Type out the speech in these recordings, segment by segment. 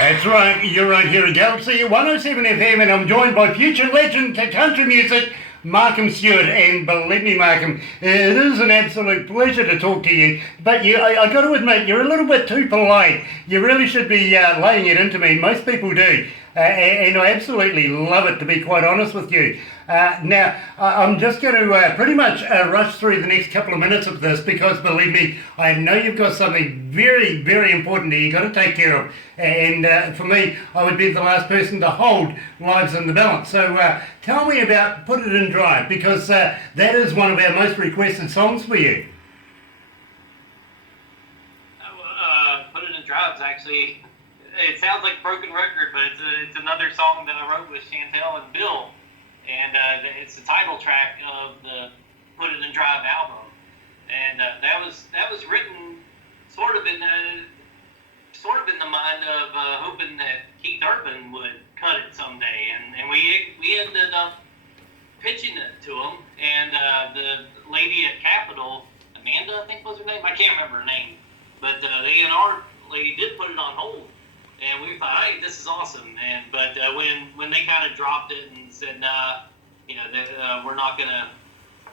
That's right, you're right here at Galaxy 107 FM, and I'm joined by future legend to country music, Marcum Stewart. And believe me, Marcum, it is an absolute pleasure to talk to you. But I got to admit, you're a little bit too polite. You really should be laying it into me. Most people do. And I absolutely love it, to be quite honest with you. Now, I'm just going to pretty much rush through the next couple of minutes of this because, believe me, I know you've got something very, very important that you've got to take care of. And for me, I would be the last person to hold lives in the balance. So tell me about Put It in Drive, because that is one of our most requested songs for you. Put It in Drive is actually... It sounds like a broken record, but it's another song that I wrote with Chantel and Bill, and it's the title track of the Put It in Drive album, and that was written sort of in the mind of hoping that Keith Urban would cut it someday, and we ended up pitching it to him, and the lady at Capitol, Amanda, I think was her name, I can't remember her name, but the A&R lady did put it on hold. And we thought, hey, this is awesome. But when they kind of dropped it and said, nah, we're not gonna,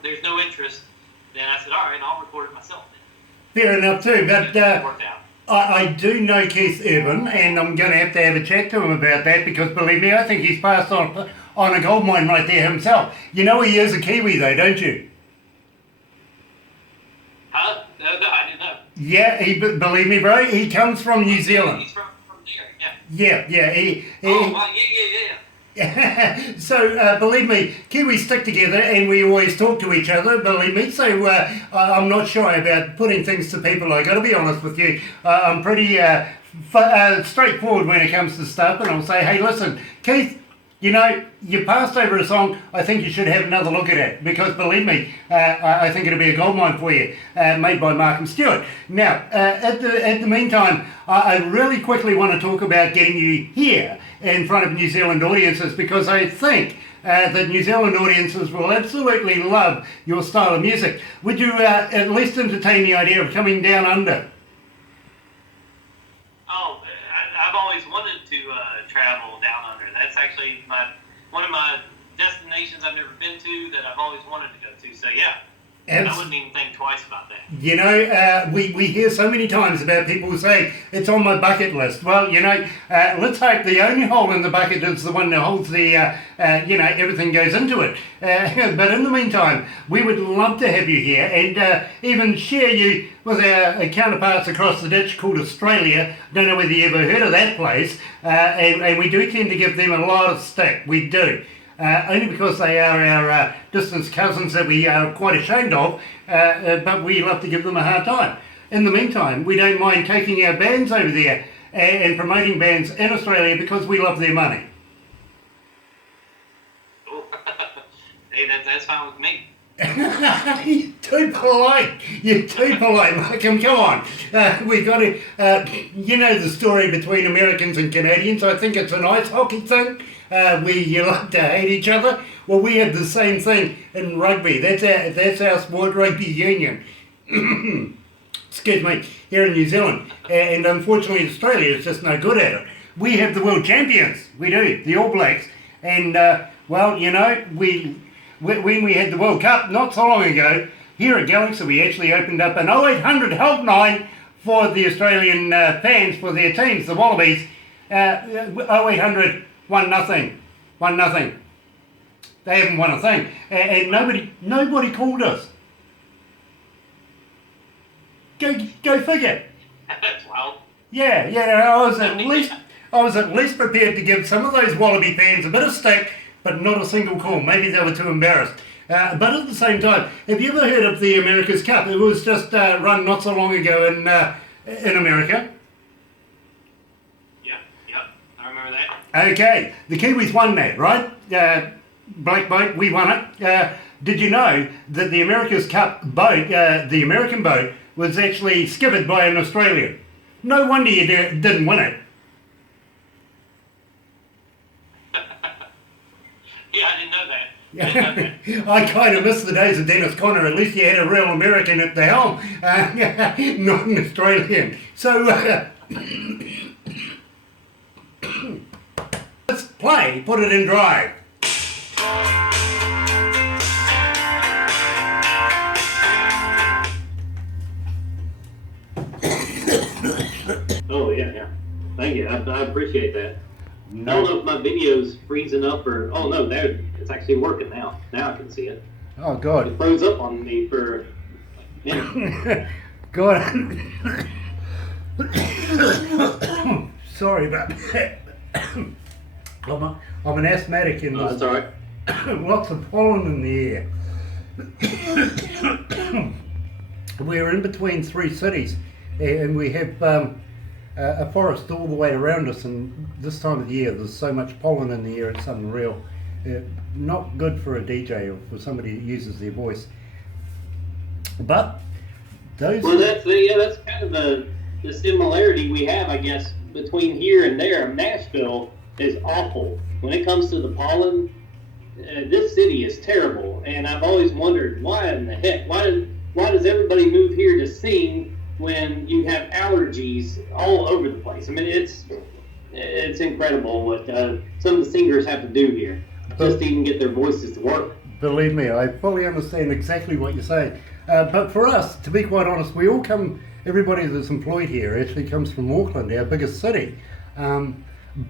there's no interest, then I said, all right, I'll record it myself. Fair enough too, but Worked out. I do know Keith Urban, and I'm going to have a chat to him about that because, believe me, I think he's passed on a gold mine right there himself. You know he is a Kiwi though, don't you? Huh? No, I didn't know. Yeah, believe me, bro, he comes from New Zealand. He's from there, Yeah. Yeah. So, believe me, Kiwis stick together and we always talk to each other, believe me. So, I'm not shy about putting things to people. I got to be honest with you. I'm pretty straightforward when it comes to stuff, and I'll say, hey, listen, Keith, you passed over a song, I think you should have another look at it, because believe me, I think it'll be a goldmine for you, made by Marcum Stewart. Now, at the meantime, I really quickly want to talk about getting you here in front of New Zealand audiences, because I think that New Zealand audiences will absolutely love your style of music. Would you at least entertain the idea of coming down under? Oh, I've always wanted to travel down under. That's actually one of my destinations I've never been to that I've always wanted to go to. So yeah, I wouldn't even think twice about that. We hear so many times about people saying it's on my bucket list. Well, let's hope the only hole in the bucket is the one that holds the, everything goes into it. But in the meantime, we would love to have you here and even share you with our counterparts across the ditch called Australia. Don't know whether you ever heard of that place. And we do tend to give them a lot of stick. We do. Only because they are our distant cousins that we are quite ashamed of, but we love to give them a hard time. In the meantime, we don't mind taking our bands over there and promoting bands in Australia because we love their money. Cool. Hey, that's fine with me. You're too polite. You're too polite, Marcum. Come on. We got to, the story between Americans and Canadians. I think it's an ice hockey thing. We like to hate each other. Well, we have the same thing in rugby. That's our sport, rugby union. Excuse me, here in New Zealand. And unfortunately, Australia is just no good at it. We have the world champions. We do, the All Blacks. And, when we had the World Cup not so long ago, here at Galaxy, we actually opened up an 0800 helpline for the Australian fans, for their teams, the Wallabies. 0800 1-0. They haven't won a thing, and nobody called us. Go figure. That's wild. Yeah. I was at least prepared to give some of those Wallaby fans a bit of stick, but not a single call. Maybe they were too embarrassed. But at the same time, have you ever heard of the America's Cup? It was just run not so long ago in America. Okay, the Kiwis won that, right? Black boat, we won it. Did you know that the America's Cup boat, the American boat, was actually skivered by an Australian? No wonder you didn't win it. Yeah, I didn't know that. I kind of miss the days of Dennis Conner. At least you had a real American at the helm, not an Australian. So, Play, put it in drive. Oh, yeah. Thank you. I appreciate that. No. I don't know if my video's freezing up or... Oh, no, there. It's actually working now. Now I can see it. Oh, God. It froze up on me for... Yeah. God. Sorry about that. I'm an asthmatic in Oh, this. that's all right. Lots of pollen in the air. We're in between three cities, and we have a forest all the way around us, and this time of the year there's so much pollen in the air, it's unreal. Not good for a DJ or for somebody that uses their voice. But those... Well, that's kind of the similarity we have, I guess, between here and there. Nashville is awful. When it comes to the pollen, this city is terrible, and I've always wondered, why in the heck? Why does everybody move here to sing when you have allergies all over the place? I mean, it's incredible what some of the singers have to do here just to even get their voices to work. Believe me, I fully understand exactly what you're saying. But for us, to be quite honest, we all come, everybody that's employed here actually comes from Auckland, our biggest city.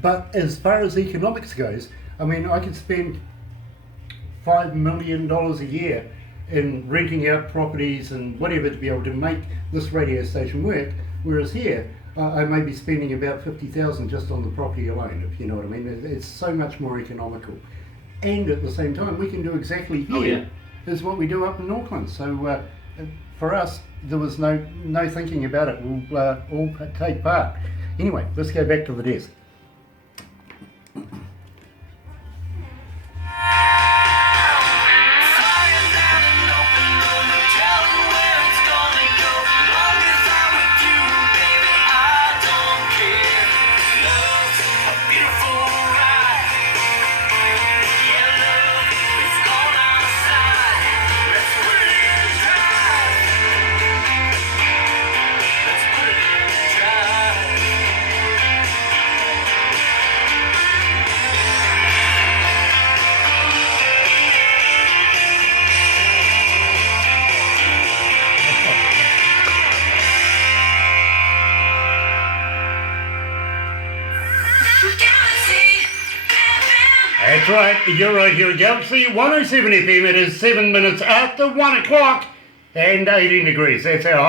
But as far as economics goes, I mean, I could spend $5 million a year in renting out properties and whatever to be able to make this radio station work, whereas here, I may be spending about $50,000 just on the property alone, if you know what I mean. It's so much more economical. And at the same time, we can do exactly here is what we do up in Auckland. So for us, there was no thinking about it. We'll all take part. Anyway, let's go back to the desk. That's right, you're right here at Galaxy 107 FM. It is 7 minutes after 1 o'clock and 18 degrees. That's how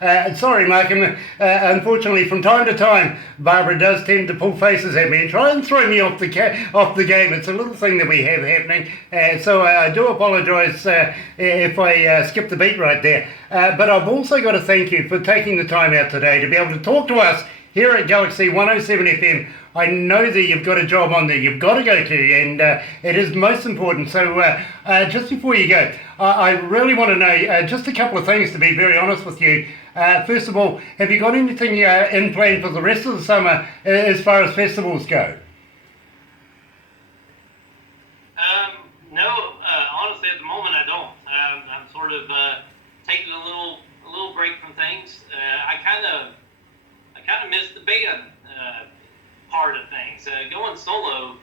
high. Sorry, Marcum. Unfortunately, from time to time, Barbara does tend to pull faces at me and try and throw me off the game. It's a little thing that we have happening. So I do apologise if I skip the beat right there. But I've also got to thank you for taking the time out today to be able to talk to us here at Galaxy 107 FM. I know that you've got a job on there you've got to go to, and it is most important. So just before you go, I really want to know just a couple of things, to be very honest with you. First of all, have you got anything in plan for the rest of the summer as far as festivals go? No, honestly, at the moment I don't. I'm sort of taking a little break from things. I kind of miss the band part of things. Going solo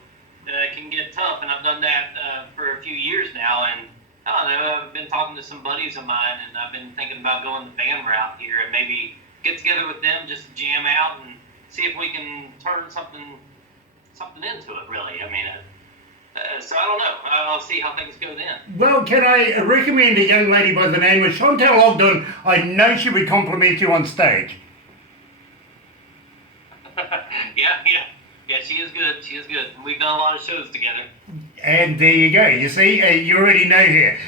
can get tough, and I've done that for a few years now. And I don't know, I've been talking to some buddies of mine, and I've been thinking about going the band route here and maybe get together with them, just to jam out and see if we can turn something into it. Really, I mean. So I don't know. I'll see how things go then. Well, can I recommend a young lady by the name of Chantal Ogden? I know she would compliment you on stage. Yeah, she is good. She is good. We've done a lot of shows together. And there you go. You see, you already know here.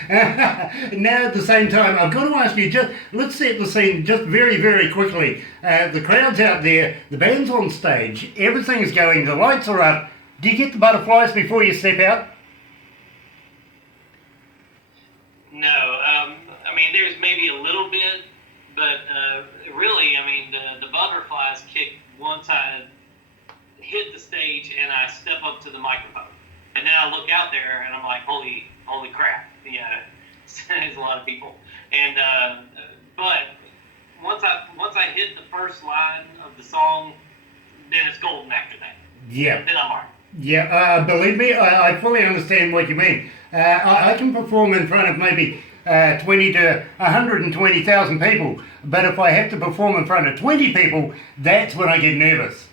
Now, at the same time, I've got to ask you, let's set the scene just very, very quickly. The crowd's out there, the band's on stage, everything's going, the lights are up. Do you get the butterflies before you step out? No. I mean, there's maybe a little bit, but really, I mean, the butterflies kick once I hit the stage and I step up to the microphone. And then I look out there and I'm like, holy crap. Yeah, there's a lot of people. And but once I hit the first line of the song, then it's golden after that. Yeah. Then I'm alright. Yeah, believe me, I fully understand what you mean. I can perform in front of maybe 20 to 120,000 people, but if I have to perform in front of 20 people, that's when I get nervous.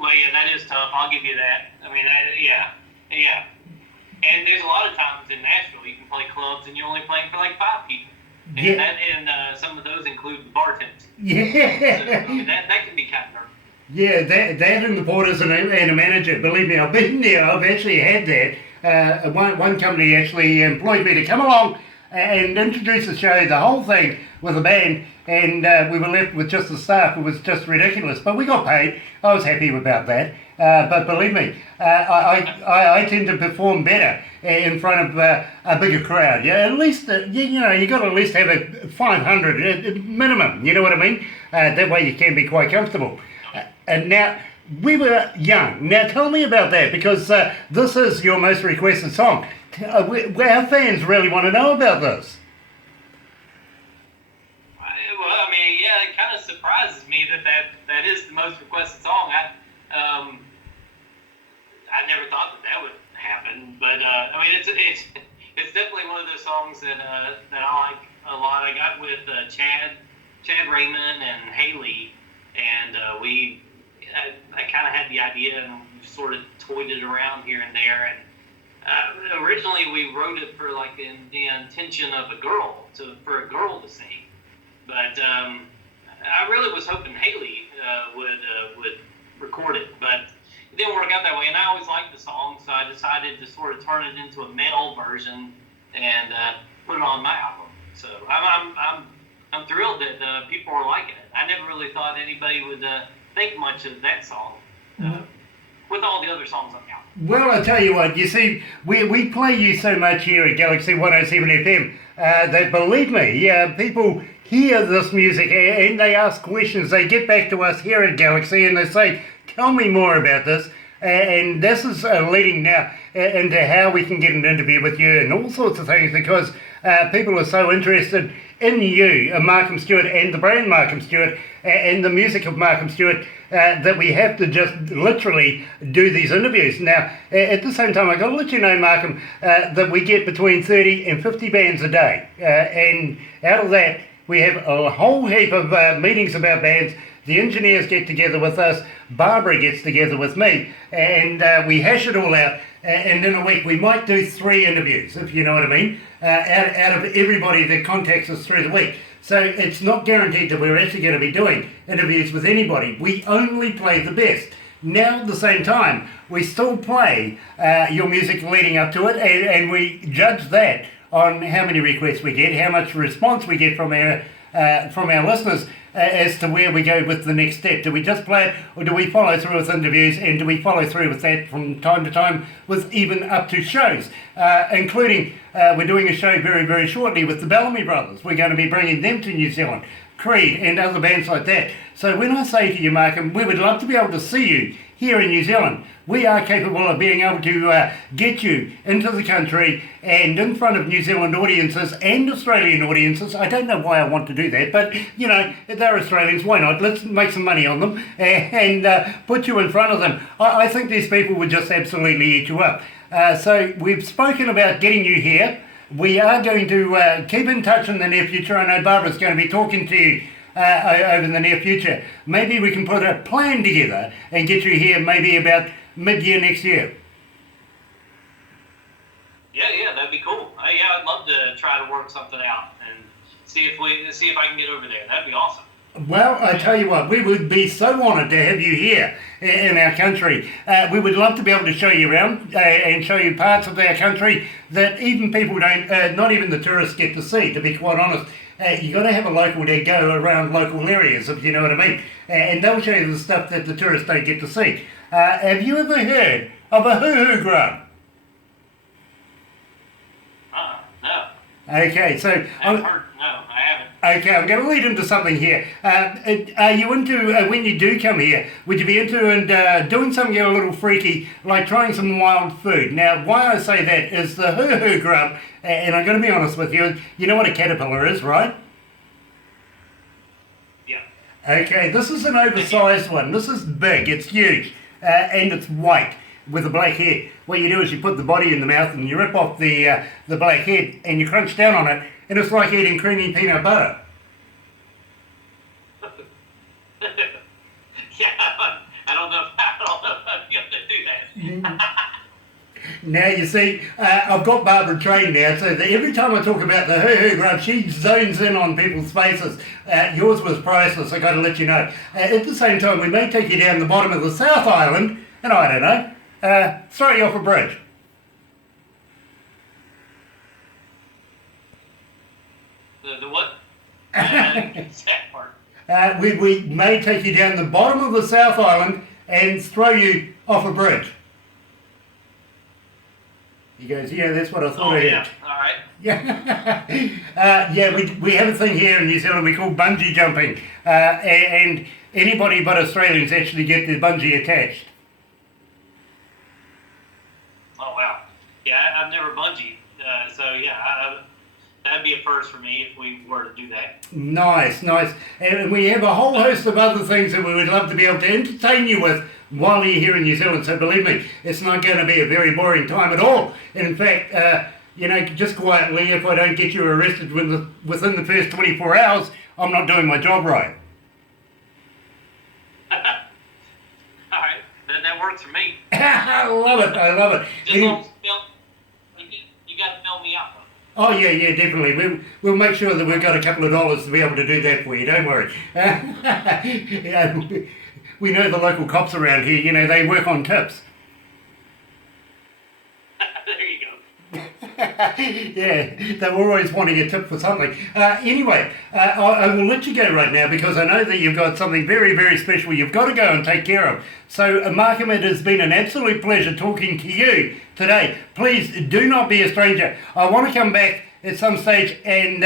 Well, yeah, that is tough. I'll give you that. I mean, yeah. And there's a lot of times in Nashville you can play clubs and you're only playing for like 5 people, Yeah, and some of those include the bartenders. So yeah. I mean, that can be kind of nerve. Yeah, that and the porters and a manager. Believe me, I've been there. I've actually had that. One company actually employed me to come along and introduce the show, the whole thing with a band, and we were left with just the staff. It was just ridiculous, but we got paid. I was happy about that. But believe me, I tend to perform better in front of a bigger crowd. Yeah, at least you got to at least have a 500 minimum. You know what I mean? That way you can be quite comfortable. And now, we were young. Now tell me about that, because this is your most requested song. Our fans really want to know about this. Well, I mean, yeah, it kind of surprises me that is the most requested song. I never thought that would happen, but I mean, it's definitely one of those songs that I like a lot. I got with Chad Raymond and Haley, and I kind of had the idea and sort of toyed it around here and there. And originally we wrote it for like the intention of for a girl to sing, but I really was hoping Haley would record it, but it didn't work out that way. And I always liked the song, so I decided to sort of turn it into a male version and put it on my album. So I'm thrilled that people are liking it. I never really thought anybody would think much of that song with all the other songs on the album. Well, I tell you what, you see, we play you so much here at Galaxy 107 FM that, believe me, people hear this music and they ask questions. They get back to us here at Galaxy and they say, tell me more about this. And this is leading now into how we can get an interview with you and all sorts of things, because people are so interested in you, Marcum Stewart, and the brand Marcum Stewart, and the music of Marcum Stewart, that we have to just literally do these interviews. Now, at the same time, I've got to let you know, Marcum, that we get between 30 and 50 bands a day. And out of that, we have a whole heap of meetings about bands. The engineers get together with us, Barbara gets together with me, and we hash it all out. And in a week, we might do 3 interviews, if you know what I mean, out of everybody that contacts us through the week. So it's not guaranteed that we're actually going to be doing interviews with anybody. We only play the best. Now, at the same time, we still play your music leading up to it, and we judge that on how many requests we get, how much response we get from our listeners, as to where we go with the next step. Do we just play it, or do we follow through with interviews, and do we follow through with that from time to time with even up to shows, including we're doing a show very, very shortly with the Bellamy Brothers. We're going to be bringing them to New Zealand, Creed and other bands like that. So when I say to you, Marcum, we would love to be able to see you here in New Zealand. We are capable of being able to get you into the country and in front of New Zealand audiences and Australian audiences. I don't know why I want to do that, but, you know, they're Australians, why not? Let's make some money on them and put you in front of them. I think these people would just absolutely eat you up. So we've spoken about getting you here. We are going to keep in touch in the near future. I know Barbara's going to be talking to you over the near future. Maybe we can put a plan together and get you here maybe about mid-year next year. Yeah, that'd be cool. I'd love to try to work something out and see if I can get over there. That'd be awesome. Well, I tell you what, we would be so honoured to have you here in our country. We would love to be able to show you around and show you parts of our country that even people don't, not even the tourists get to see, to be quite honest. You've got to have a local to go around local areas, if you know what I mean. And they'll show you the stuff that the tourists don't get to see. Have you ever heard of a hoo-hoo grub? No. Okay, so... No, I haven't. Okay, I'm going to lead into something here. Are you into, when you do come here, would you be into doing something a little freaky, like trying some wild food? Now, why I say that is the hoo-hoo grub, and I'm going to be honest with you, you know what a caterpillar is, right? Yeah. Okay, this is an oversized one. This is big, it's huge, and it's white with a black head. What you do is you put the body in the mouth and you rip off the black head and you crunch down on it, and it's like eating creamy peanut butter. Yeah, I don't know if I'd be able to do that. Now you see, I've got Barbara trained now, so that every time I talk about the hoo-hoo grub, she zones in on people's faces. Yours was priceless, I got to let you know. At the same time, we may take you down the bottom of the South Island, and I don't know, throw you off a bridge. The what? That part. We may take you down the bottom of the South Island and throw you off a bridge. He goes, yeah, that's what I thought I yeah, heard. all right. Yeah, we have a thing here in New Zealand we call bungee jumping, and anybody but Australians actually get their bungee attached. Oh, wow. Yeah, I've never bungeed, so yeah, that'd be a first for me if we were to do that. Nice. And we have a whole host of other things that we would love to be able to entertain you with while you're here in New Zealand. So believe me, it's not going to be a very boring time at all. And in fact, just quietly, if I don't get you arrested within the first 24 hours, I'm not doing my job right. All right, that works for me. I love it. Just don't spill. You got to fill me out. Oh, yeah, definitely. We'll make sure that we've got a couple of dollars to be able to do that for you, don't worry. We know the local cops around here, they work on tips. There you go. Yeah, they were always wanting a tip for something. Anyway, I will let you go right now because I know that you've got something very, very special you've got to go and take care of. So, Marcum, it has been an absolute pleasure talking to you today. Please do not be a stranger. I want to come back at some stage and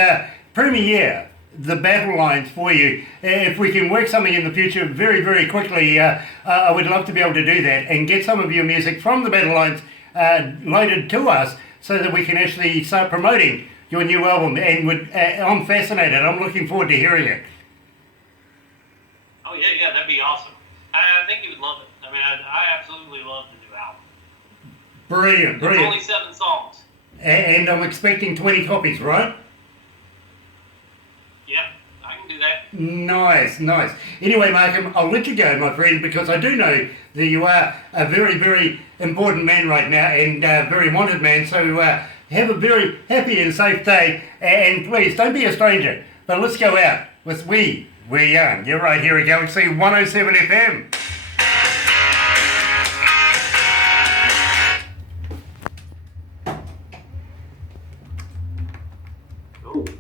premiere the battle lines for you. If we can work something in the future very, very quickly, I would love to be able to do that and get some of your music from the battle lines loaded to us so that we can actually start promoting your new album. And I'm fascinated. I'm looking forward to hearing it. Oh, yeah, that'd be awesome. I think you would love it. I mean, I absolutely love the new album. Brilliant. It's only 7 songs. And I'm expecting 20 copies, right? Yeah, I can do that. Nice. Anyway, Marcum, I'll let you go, my friend, because I do know that you are a very, very important man right now and a very wanted man. So have a very happy and safe day. And please, don't be a stranger. But let's go out with We Young. You're right here at Galaxy 107 FM.